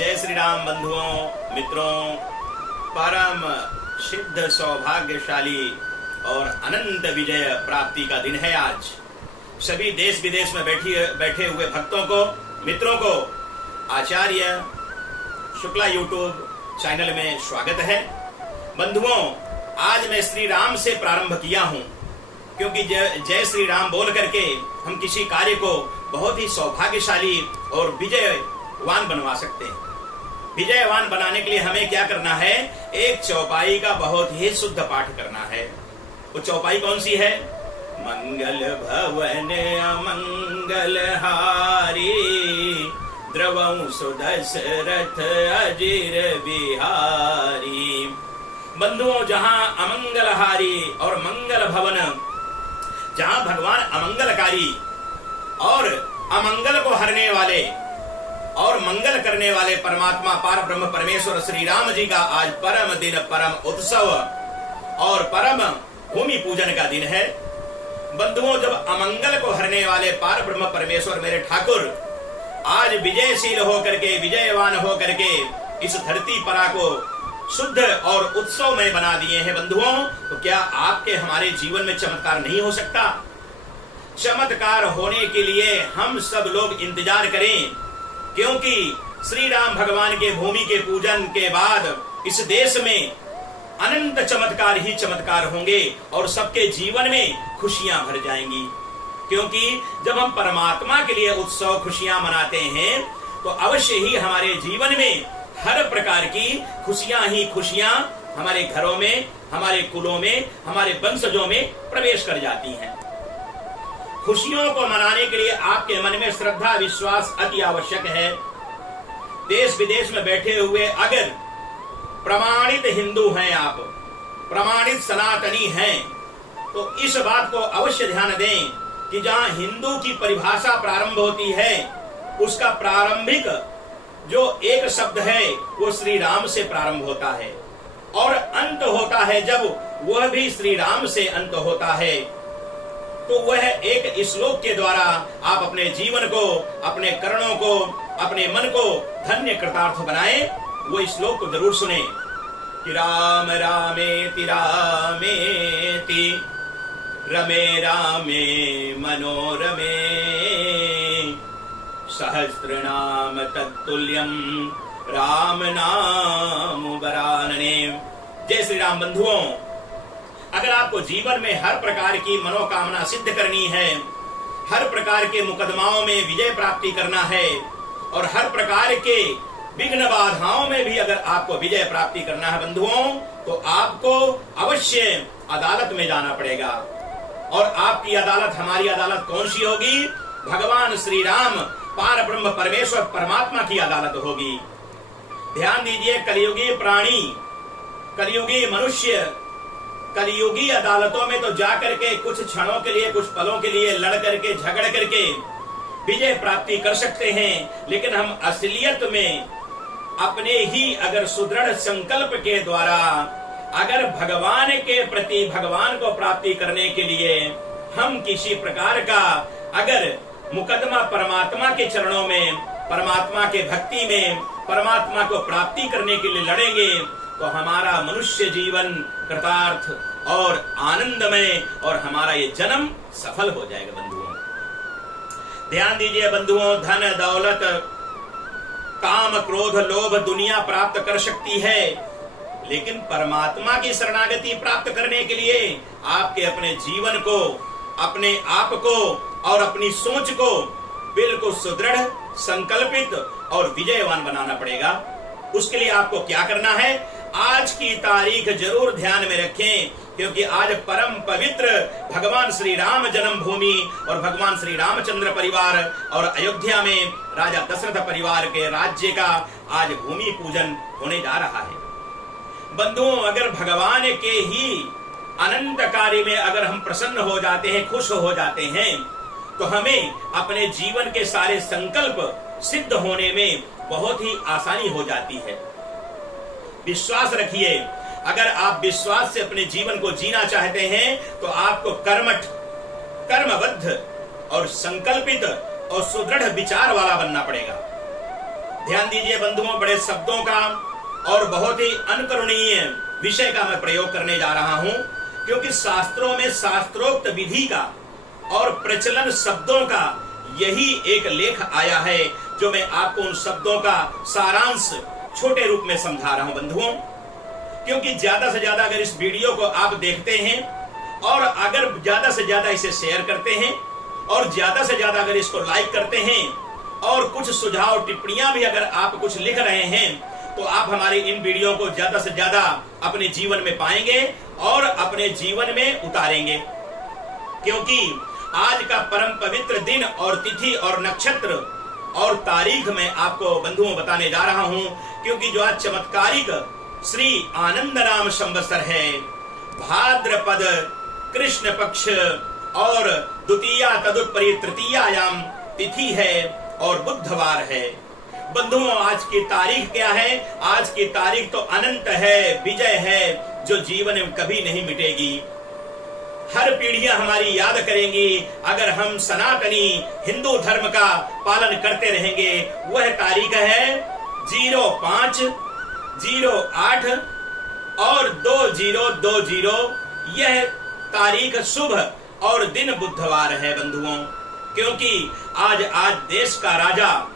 जय श्री राम बंधुओं मित्रों, परम सिद्ध सौभाग्यशाली और अनंत विजय प्राप्ति का दिन है आज। सभी देश विदेश में बैठे हुए भक्तों को, मित्रों को आचार्य शुक्ला यूट्यूब चैनल में स्वागत है। बंधुओं, आज मैं श्री राम से प्रारंभ किया हूं, क्योंकि जय श्री राम बोल करके हम किसी कार्य को बहुत ही सौभाग्यशाली और विजयवान बनवा सकते हैं। विजयवान बनाने के लिए हमें क्या करना है? एक चौपाई का बहुत ही शुद्ध पाठ करना है। वो चौपाई कौन सी है? मंगल भवन अमंगल हारी, द्रवं सुदशरथ अजिर बिहारी। बंधुओं, जहां अमंगलहारी और मंगल भवन, जहां भगवान अमंगलकारी और अमंगल को हरने वाले और मंगल करने वाले परमात्मा पार ब्रह्म परमेश्वर श्री राम जी का आज परम दिन, परम उत्सव और परम भूमि पूजन का दिन है। बंधुओं, जब अमंगल को हरने वाले पार ब्रह्म परमेश्वर मेरे ठाकुर आज विजयशील होकर के, विजयवान होकर के इस धरती परा को शुद्ध और उत्सवमय बना दिए हैं बंधुओं, तो क्या आपके हमारे जीवन में चमत्कार नहीं हो सकता? चमत्कार होने के लिए हम सब लोग इंतजार करें, क्योंकि श्री राम भगवान के भूमि के पूजन के बाद इस देश में अनंत चमत्कार ही चमत्कार होंगे और सबके जीवन में खुशियां भर जाएंगी। क्योंकि जब हम परमात्मा के लिए उत्सव खुशियां मनाते हैं तो अवश्य ही हमारे जीवन में हर प्रकार की खुशियां ही खुशियां हमारे घरों में, हमारे कुलों में, हमारे वंशजों में प्रवेश कर जाती हैं। खुशियों को मनाने के लिए आपके मन में श्रद्धा विश्वास अति आवश्यक है। देश विदेश में बैठे हुए अगर प्रमाणित हिंदू हैं, आप प्रमाणित सनातनी हैं, तो इस बात को अवश्य ध्यान दें कि जहां हिंदू की परिभाषा प्रारंभ होती है, उसका प्रारंभिक जो एक शब्द है वो श्री राम से प्रारंभ होता है और अंत होता है जब वह भी श्री राम से अंत होता है। तो वह एक श्लोक के द्वारा आप अपने जीवन को, अपने कर्णों को, अपने मन को धन्य कृतार्थ बनाएं। वो श्लोक को जरूर सुने कि राम रामेति रामेति रमे रामे मनोरमे सहस्रनाम तत्तुल्यम राम नाम वरानने। जय श्री राम बंधुओं, अगर आपको जीवन में हर प्रकार की मनोकामना सिद्ध करनी है, हर प्रकार के मुकदमाओं में विजय प्राप्ति करना है और हर प्रकार के विघ्न बाधाओं में भी अगर आपको विजय प्राप्ति करना है बंधुओं, तो आपको अवश्य अदालत में जाना पड़ेगा। और आपकी अदालत, हमारी अदालत कौन सी होगी? भगवान श्री राम पार ब्रह्म परमेश्वर परमात्मा की अदालत होगी। ध्यान दीजिए, कलियुगी प्राणी, कलियुगी मनुष्य कलियुगी अदालतों में तो जाकर के कुछ क्षणों के लिए, कुछ पलों के लिए लड़ करके, झगड़ करके विजय प्राप्ति कर सकते हैं, लेकिन हम असलियत में अपने ही अगर सुदृढ़ संकल्प के द्वारा अगर भगवान के प्रति, भगवान को प्राप्ति करने के लिए हम किसी प्रकार का अगर मुकदमा परमात्मा के चरणों में, परमात्मा के भक्ति में, परमात्मा को प्राप्ति करने के लिए लड़ेंगे, तो हमारा मनुष्य जीवन कृतार्थ और आनंदमय और हमारा ये जन्म सफल हो जाएगा बंधुओं। ध्यान दीजिए बंधुओं, धन दौलत काम क्रोध लोभ दुनिया प्राप्त कर सकती है, लेकिन परमात्मा की शरणागति प्राप्त करने के लिए आपके अपने जीवन को, अपने आप को और अपनी सोच को बिल्कुल सुदृढ़, संकल्पित और विजयवान बनाना पड़ेगा। उसके लिए आपको क्या करना है? आज की तारीख जरूर ध्यान में रखें, क्योंकि आज परम पवित्र भगवान श्री राम जन्मभूमि और भगवान श्री रामचंद्र परिवार और अयोध्या में राजा दशरथ परिवार के राज्य का आज भूमि पूजन होने जा रहा है। बंधुओं, अगर भगवान के ही अनंत कार्य में अगर हम प्रसन्न हो जाते हैं, खुश हो जाते हैं, तो हमें अपने जीवन के सारे संकल्प सिद्ध होने में बहुत ही आसानी हो जाती है। विश्वास रखिए, अगर आप विश्वास से अपने जीवन को जीना चाहते हैं तो आपको कर्मठ, कर्मबद्ध और संकल्पित और सुदृढ़ विचार वाला बनना पड़ेगा। ध्यान दीजिए बंधुओं, बड़े शब्दों का और बहुत ही अनकरणीय विषय का मैं प्रयोग करने जा रहा हूं, क्योंकि शास्त्रों में शास्त्रोक्त विधि का और प्रचलन शब्दों का यही एक लेख आया है, जो मैं आपको उन शब्दों का सारांश छोटे रूप में समझा रहा हूं बंधुओं। क्योंकि ज्यादा से ज्यादा अगर इस वीडियो को आप देखते हैं और अगर ज्यादा से ज्यादा इसे शेयर करते हैं और ज्यादा से ज्यादा अगर इसको लाइक करते हैं और कुछ सुझाव टिप्पणियां भी अगर आप कुछ लिख रहे हैं, तो आप हमारे इन वीडियो को ज्यादा से ज्यादा अपने जीवन में पाएंगे और अपने जीवन में उतारेंगे। क्योंकि आज का परम पवित्र दिन और तिथि और नक्षत्र और तारीख में आपको बंधुओं बताने जा रहा हूं, क्योंकि जो आज चमत्कारिक श्री आनंद नाम संवत्सर है, भाद्रपद कृष्ण पक्ष और द्वितीया तदुत्परी तृतीयायाम तिथि है और बुधवार है। बंधुओं, आज की तारीख क्या है? आज की तारीख तो अनंत है, विजय है, जो जीवन में कभी नहीं मिटेगी। हर पीढ़ियां हमारी याद करेंगी अगर हम सनातनी हिंदू धर्म का पालन करते रहेंगे। वह तारीख है 05/08 और 2020। यह तारीख शुभ और दिन बुधवार है बंधुओं, क्योंकि आज देश का राजा,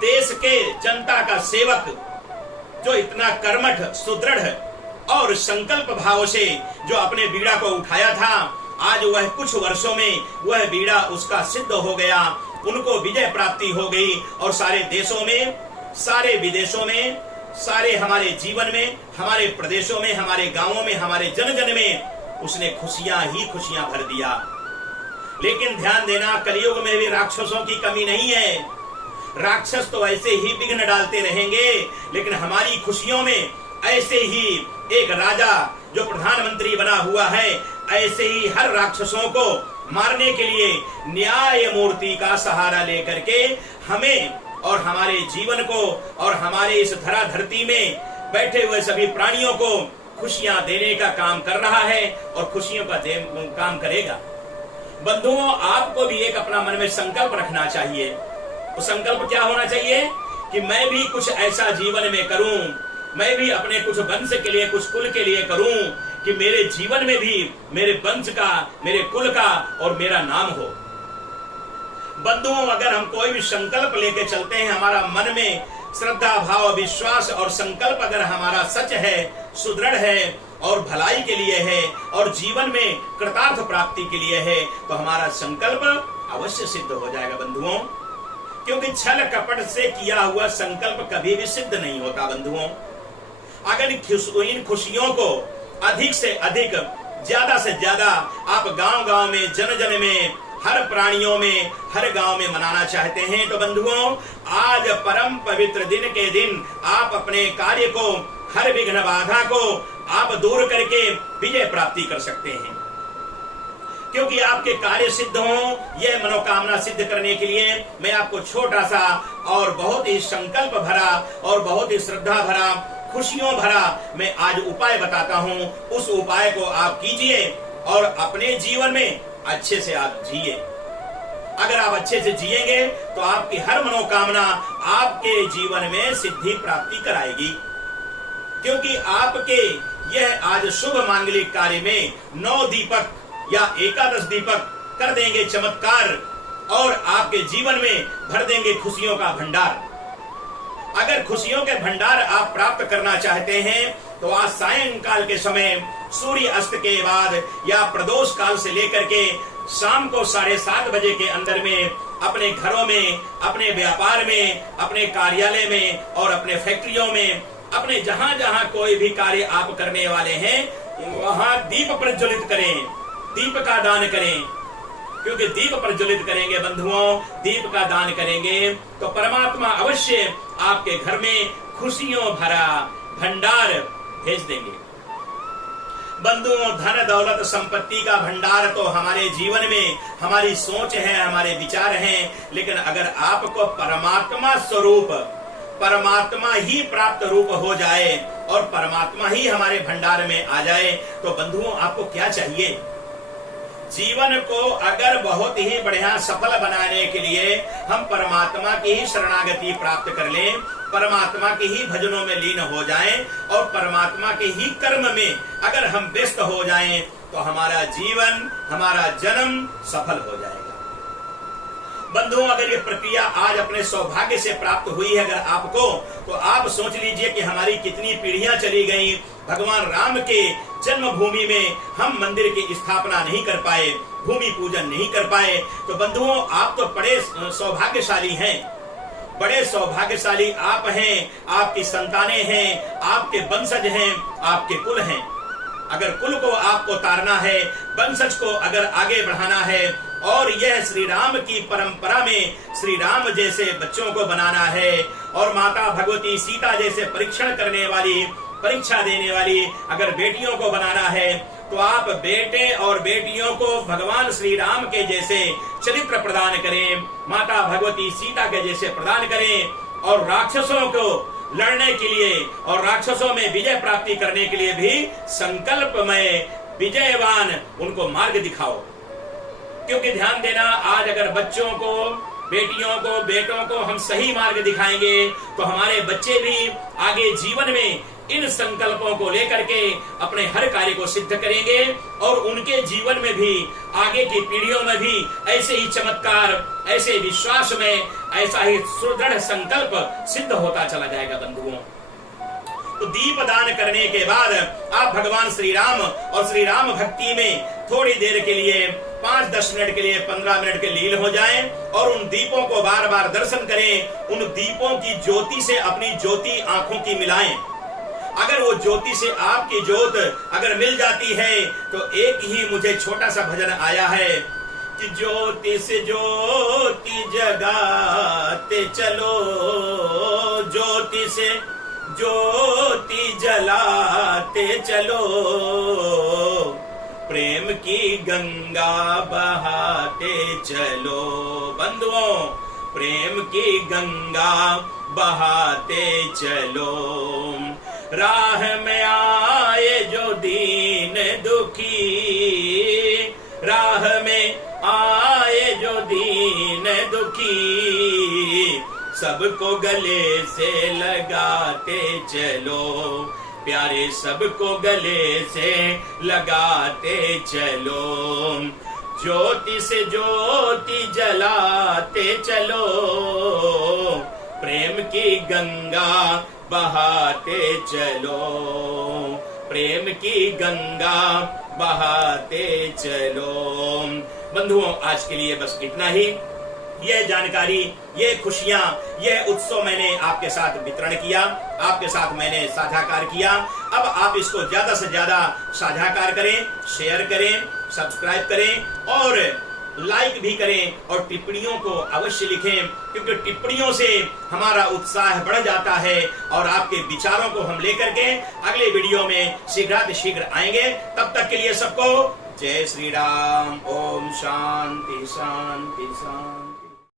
देश के जनता का सेवक, जो इतना कर्मठ सुदृढ़ और संकल्प भाव से जो अपने बीड़ा को उठाया था, आज वह कुछ वर्षों में वह बीड़ा उसका सिद्ध हो गया, उनको विजय प्राप्ति हो गई और सारे देशों में, सारे विदेशों में, सारे हमारे जीवन में, हमारे प्रदेशों में, हमारे गांवों में, हमारे जन जन में उसने खुशियां ही खुशियां भर दिया। लेकिन ध्यान देना, कलयुग में भी राक्षसों की कमी नहीं है। राक्षस तो ऐसे ही विघ्न डालते रहेंगे, लेकिन हमारी खुशियों में ऐसे ही एक राजा जो प्रधानमंत्री बना हुआ है, ऐसे ही हर राक्षसों को मारने के लिए न्याय मूर्ति का सहारा लेकर के हमें और हमारे जीवन को और हमारे इस धरा धरती में बैठे हुए सभी प्राणियों को खुशियां देने का काम कर रहा है और खुशियों का काम करेगा। बंधुओं, आपको भी एक अपना मन में संकल्प रखना चाहिए। वो संकल्प क्या होना चाहिए कि मैं भी कुछ ऐसा जीवन में करूं, मैं भी अपने कुछ वंश के लिए, कुछ कुल के लिए करूं कि मेरे जीवन में भी मेरे वंश का, मेरे कुल का और मेरा नाम हो। बंधुओं, अगर हम कोई भी संकल्प लेके चलते हैं, हमारा मन में श्रद्धा भाव विश्वास और संकल्प अगर हमारा सच है, सुदृढ़ है और भलाई के लिए है और जीवन में कृतार्थ प्राप्ति के लिए है, तो हमारा संकल्प अवश्य सिद्ध हो जाएगा बंधुओं। क्योंकि छल कपट से किया हुआ संकल्प कभी भी सिद्ध नहीं होता बंधुओं। अगर इन खुशियों को अधिक से अधिक, ज्यादा से ज्यादा आप गांव गांव में, जन जन में, हर प्राणियों में, हर गांव में मनाना चाहते हैं, तो बंधुओं, आज परम पवित्र दिन के दिन आप अपने कार्य को, हर विघ्न बाधा को आप दूर करके विजय प्राप्ति कर सकते हैं। क्योंकि आपके कार्य सिद्ध हो, यह मनोकामना सिद्ध करने के लिए मैं आपको छोटा सा और बहुत ही संकल्प भरा और बहुत ही श्रद्धा भरा, खुशियों भरा मैं आज उपाय बताता हूं। उस उपाय को आप कीजिए और अपने जीवन में अच्छे से आप जिए। अगर आप अच्छे से जिएंगे तो आपकी हर मनोकामना आपके जीवन में सिद्धि प्राप्ति कराएगी। क्योंकि आपके यह आज शुभ मांगलिक कार्य में 9 दीपक या 11 दीपक कर देंगे चमत्कार और आपके जीवन में भर देंगे खुशियों का भंडार। अगर खुशियों के भंडार आप प्राप्त करना चाहते हैं तो आज सायंकाल के समय सूर्य अस्त के बाद या प्रदोष काल से लेकर के शाम को 7:30 बजे के अंदर में अपने घरों में, अपने व्यापार में, अपने कार्यालय में और अपने फैक्ट्रियों में, अपने जहां जहां कोई भी कार्य आप करने वाले हैं, वहां दीप प्रज्वलित करें, दीप का दान करें। क्योंकि दीप प्रज्वलित करेंगे बंधुओं, दीप का दान करेंगे तो परमात्मा अवश्य आपके घर में खुशियों भरा भंडार भेज देंगे। बंधुओं, धन दौलत संपत्ति का भंडार तो हमारे जीवन में हमारी सोच है, हमारे विचार हैं, लेकिन अगर आपको परमात्मा स्वरूप, परमात्मा ही प्राप्त रूप हो जाए और परमात्मा ही हमारे भंडार में आ जाए, तो बंधुओं आपको क्या चाहिए? जीवन को अगर बहुत ही बढ़िया सफल बनाने के लिए हम परमात्मा की ही शरणागति प्राप्त कर लें, परमात्मा के ही भजनों में लीन हो जाएं और परमात्मा के ही कर्म में अगर हम व्यस्त हो जाएं तो हमारा जीवन, हमारा जन्म सफल हो जाएगा। बंधुओं, अगर ये प्रक्रिया आज अपने सौभाग्य से प्राप्त हुई है अगर आपको, तो आप सोच लीजिए कि हमारी कितनी पीढ़ियां चली गई। भगवान राम के जन्मभूमि में हम मंदिर की स्थापना नहीं कर पाए, भूमि पूजन नहीं कर पाए। तो बंधुओं, आप तो बड़े सौभाग्यशाली हैं, बड़े सौभाग्यशाली आप हैं, आपकी संतानें हैं, आपके वंशज हैं, आपके कुल हैं। अगर कुल को आपको तारना है, वंशज को अगर आगे बढ़ाना है और यह श्री राम की परंपरा में श्री राम जैसे बच्चों को बनाना है और माता भगवती सीता जैसे परीक्षण करने वाली, परीक्षा देने वाली अगर बेटियों को बनाना है, तो आप बेटे और बेटियों को भगवान श्री राम के जैसे चरित्र प्रदान करें, माता भगवती सीता के जैसे प्रदान करें और राक्षसों को लड़ने के लिए और राक्षसों में विजय प्राप्ति करने के लिए भी संकल्पमय विजयवान उनको मार्ग दिखाओ। क्योंकि ध्यान देना, आज अगर बच्चों को, बेटियों को, बेटों को हम सही मार्ग दिखाएंगे तो हमारे बच्चे भी आगे जीवन में इन संकल्पों को लेकर के अपने हर कार्य को सिद्ध करेंगे और उनके जीवन में भी, आगे की पीढ़ियों में भी ऐसे ही चमत्कार, ऐसे विश्वास में ऐसा ही सुदृढ़ संकल्प सिद्ध होता चला जाएगा। बंधुओं, तो दीप दान करने के बाद आप भगवान श्री राम और श्री राम भक्ति में थोड़ी देर के लिए 5-10 मिनट के लिए, 15 मिनट के लीन हो जाएं और उन दीपों को बार बार दर्शन करें। उन दीपों की ज्योति से अपनी ज्योति आंखों की मिलाएं। अगर वो ज्योति से आपकी ज्योत अगर मिल जाती है तो एक ही मुझे छोटा सा भजन आया है कि ज्योति से ज्योति जगाते चलो, ज्योति से ज्योति जलाते चलो, प्रेम की गंगा बहाते चलो। बंधुओं, प्रेम की गंगा बहाते चलो। राह में आए जो दीन दुखी, राह में आए जो दीन दुखी, सबको गले से लगाते चलो, प्यारे सबको गले से लगाते चलो। ज्योति से ज्योति जलाते चलो, प्रेम की गंगा बहाते चलो, प्रेम की गंगा बहाते चलो। बंधुओं, आज के लिए बस इतना ही। यह जानकारी, ये खुशियां, यह उत्सव मैंने आपके साथ वितरण किया, आपके साथ मैंने साझाकार किया। अब आप इसको ज्यादा से ज्यादा साझाकार करें, शेयर करें, सब्सक्राइब करें और लाइक भी करें और टिप्पणियों को अवश्य लिखें, क्योंकि टिप्पणियों से हमारा उत्साह बढ़ जाता है और आपके विचारों को हम लेकर के अगले वीडियो में शीघ्र आएंगे। तब तक के लिए सबको जय श्री राम। ओम शांति शांति शांति।